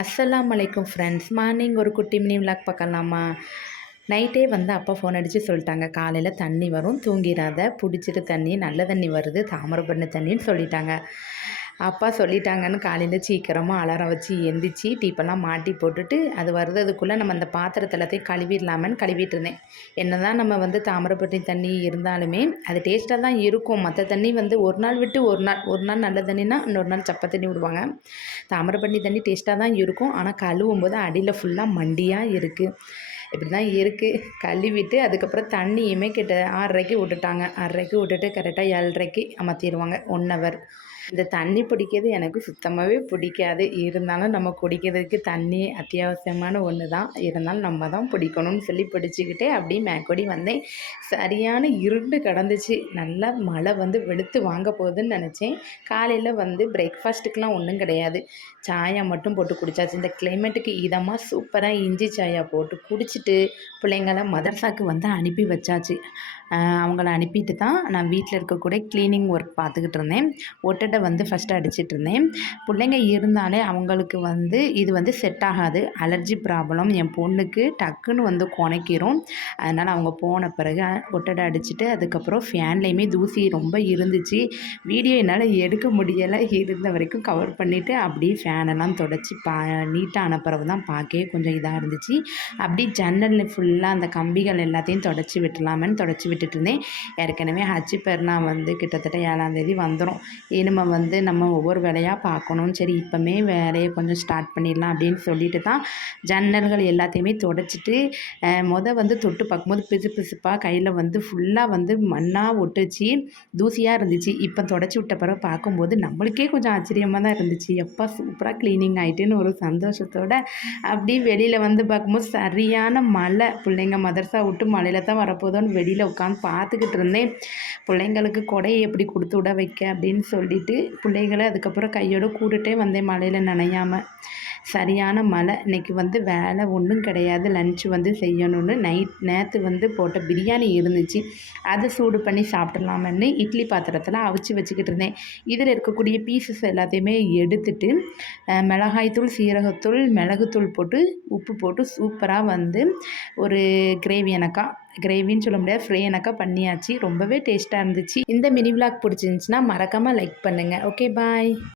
அஸ்ஸலாமு அலைக்கும் friends. Morning ஒரு குட்டி மினி விளாக் பார்க்கலாமா? நைட்டே வந்து அப்பா ஃபோன் அடித்து சொல்லிட்டாங்க, காலையில் தண்ணி வரும், தூங்கிடாத, பிடிச்சிட்டு தண்ணி நல்ல தண்ணி வருது, தாமிரபரணி தண்ணின்னு சொல்லிட்டாங்க. அப்பா சொல்லிட்டாங்கன்னு காலையில் சீக்கிரமாக அலாரம் வச்சு எந்திரிச்சு டீப்பெல்லாம் மாட்டி போட்டுட்டு அது வருதுக்குள்ளே நம்ம அந்த பாத்திரத்தை எல்லாத்தையும் கழுவிடலாமன்னு கழுவிட்டு இருந்தேன். என்ன தான் நம்ம வந்து தாமிரபரணி தண்ணி இருந்தாலுமே அது டேஸ்ட்டாக தான் இருக்கும். மற்ற தண்ணி வந்து ஒரு நாள் விட்டு ஒரு நாள் நல்ல தண்ணினா இன்னொரு நாள் சப்பை தண்ணி விடுவாங்க. தாமிரபரணி தண்ணி டேஸ்ட்டாக தான் இருக்கும். ஆனால் கழுவும் போது அடியில் ஃபுல்லாக மண்டியாக இருக்குது. இப்படி தான் இருக்குது. கழுவிட்டு அதுக்கப்புறம் தண்ணியுமே கிட்ட 6:30க்கு விட்டுட்டாங்க. 6:30க்கு விட்டுட்டு கரெக்டாக 7:30க்கு அமர்த்திடுவாங்க. 1 ஹவர். இந்த தண்ணி பிடிக்கிறது எனக்கு சுத்தமாகவே பிடிக்காது. இருந்தாலும் நம்ம குடிக்கிறதுக்கு தண்ணி அத்தியாவசியமான ஒன்று தான். இருந்தாலும் நம்ம தான் பிடிக்கணும்னு சொல்லி பிடிச்சிக்கிட்டே அப்படியே மேற்கொடி வந்தேன். சரியான இருண்டு கிடந்துச்சு. நல்லா மழை வந்து வெளுத்து வாங்க போகுதுன்னு நினச்சேன். காலையில் வந்து பிரேக்ஃபாஸ்ட்டுக்கெலாம் ஒன்றும் கிடையாது. சாயா மட்டும் போட்டு குடித்தாச்சு. இந்த கிளைமேட்டுக்கு இதமாக சூப்பராக இஞ்சி சாயா போட்டு குடிச்சிட்டு பிள்ளைங்கள மதரசாவுக்கு வந்து அனுப்பி வச்சாச்சு. அவங்கள அனுப்பிட்டு தான் நான் வீட்டில் இருக்கக்கூடிய க்ளீனிங் ஒர்க் பார்த்துக்கிட்டு இருந்தேன். ஒட்டடை வந்து ஃபஸ்ட்டு அடிச்சிட்டு இருந்தேன். பிள்ளைங்க இருந்தாலே அவங்களுக்கு வந்து இது வந்து செட் ஆகாது. அலர்ஜி ப்ராப்ளம் என் பொண்ணுக்கு டக்குன்னு வந்து குணைக்கிரும். அதனால் அவங்க போன பிறகு ஒட்டடை அடிச்சுட்டு அதுக்கப்புறம் ஃபேன்லேயுமே தூசி ரொம்ப இருந்துச்சு. வீடியோ என்னால் எடுக்க முடியலை. இருந்த வரைக்கும் கவர் பண்ணிவிட்டு அப்படியே ஃபேனெல்லாம் தொடச்சி நீட்டான பிறகு தான் பார்க்கவே கொஞ்சம் இதாக இருந்துச்சு. அப்படி ஜன்னலில் ஃபுல்லாக அந்த கம்பிகள் எல்லாத்தையும் தொடச்சி விட்டுலாமேன்னு தொடச்சி விட்டுட்டு இருந்தேன். ஏற்கனவே ஹஜ்ஜி பெருனா வந்து கிட்டத்தட்ட 7ஆம் தேதி வந்துடும். இனிமே வந்து நம்ம ஒவ்வொரு வேலையாக பார்க்கணும். சரி இப்போமே வேலையை கொஞ்சம் ஸ்டார்ட் பண்ணிடலாம் அப்படின்னு சொல்லிட்டு தான் ஜன்னல்கள் எல்லாத்தையுமே தொடச்சிட்டு வந்து தொட்டு பார்க்கும்போது பிசு பிசுப்பாக கையில் வந்து ஃபுல்லாக வந்து மண்ணாக ஒட்டுச்சு, தூசியாக இருந்துச்சு. இப்போ தொடச்சி விட்ட பிறகு பார்க்கும்போது நம்மளுக்கே கொஞ்சம் ஆச்சரியமாக தான் இருந்துச்சு. எப்போ சூப்பராக க்ளீனிங் ஆகிட்டுன்னு ஒரு சந்தோஷத்தோட அப்படியே வெளியில் வந்து பார்க்கும்போது சரியான மழை. பிள்ளைங்க மதரசா விட்டு மழையில் தான் வரப்போதோன்னு வெளியில் உட்காந்து பார்த்துக்கிட்டு இருந்தேன். பிள்ளைங்களுக்கு கொடையை எப்படி கொடுத்து விட வைக்க அப்படின்னு சொல்லிட்டு பிள்ளைகளை அதுக்கப்புறம் கையோடு கூட்டுகிட்டே வந்தேன் மழையில் நனையாமல். சரியான மழை. இன்றைக்கி வந்து வேலை ஒன்றும் கிடையாது. லன்ச்சு வந்து செய்யணும்னு நேற்று வந்து போட்ட பிரியாணி இருந்துச்சு. அதை சூடு பண்ணி சாப்பிட்லாமன்னு இட்லி பாத்திரத்தில் அவிச்சு வச்சுக்கிட்டு இருந்தேன். இதில் இருக்கக்கூடிய பீசஸ் எல்லாத்தையுமே எடுத்துட்டு மிளகாய்த்தூள், சீரகத்தூள், மிளகுத்தூள் போட்டு உப்பு போட்டு சூப்பராக வந்து ஒரு கிரேவின்னு சொல்ல முடியாது, ஃப்ரை பண்ணியாச்சு. ரொம்பவே டேஸ்ட்டாக இருந்துச்சு. இந்த மினி விளாக் பிடிச்சிருந்துச்சின்னா மறக்காமல் லைக் பண்ணுங்கள். ஓகே, பாய்.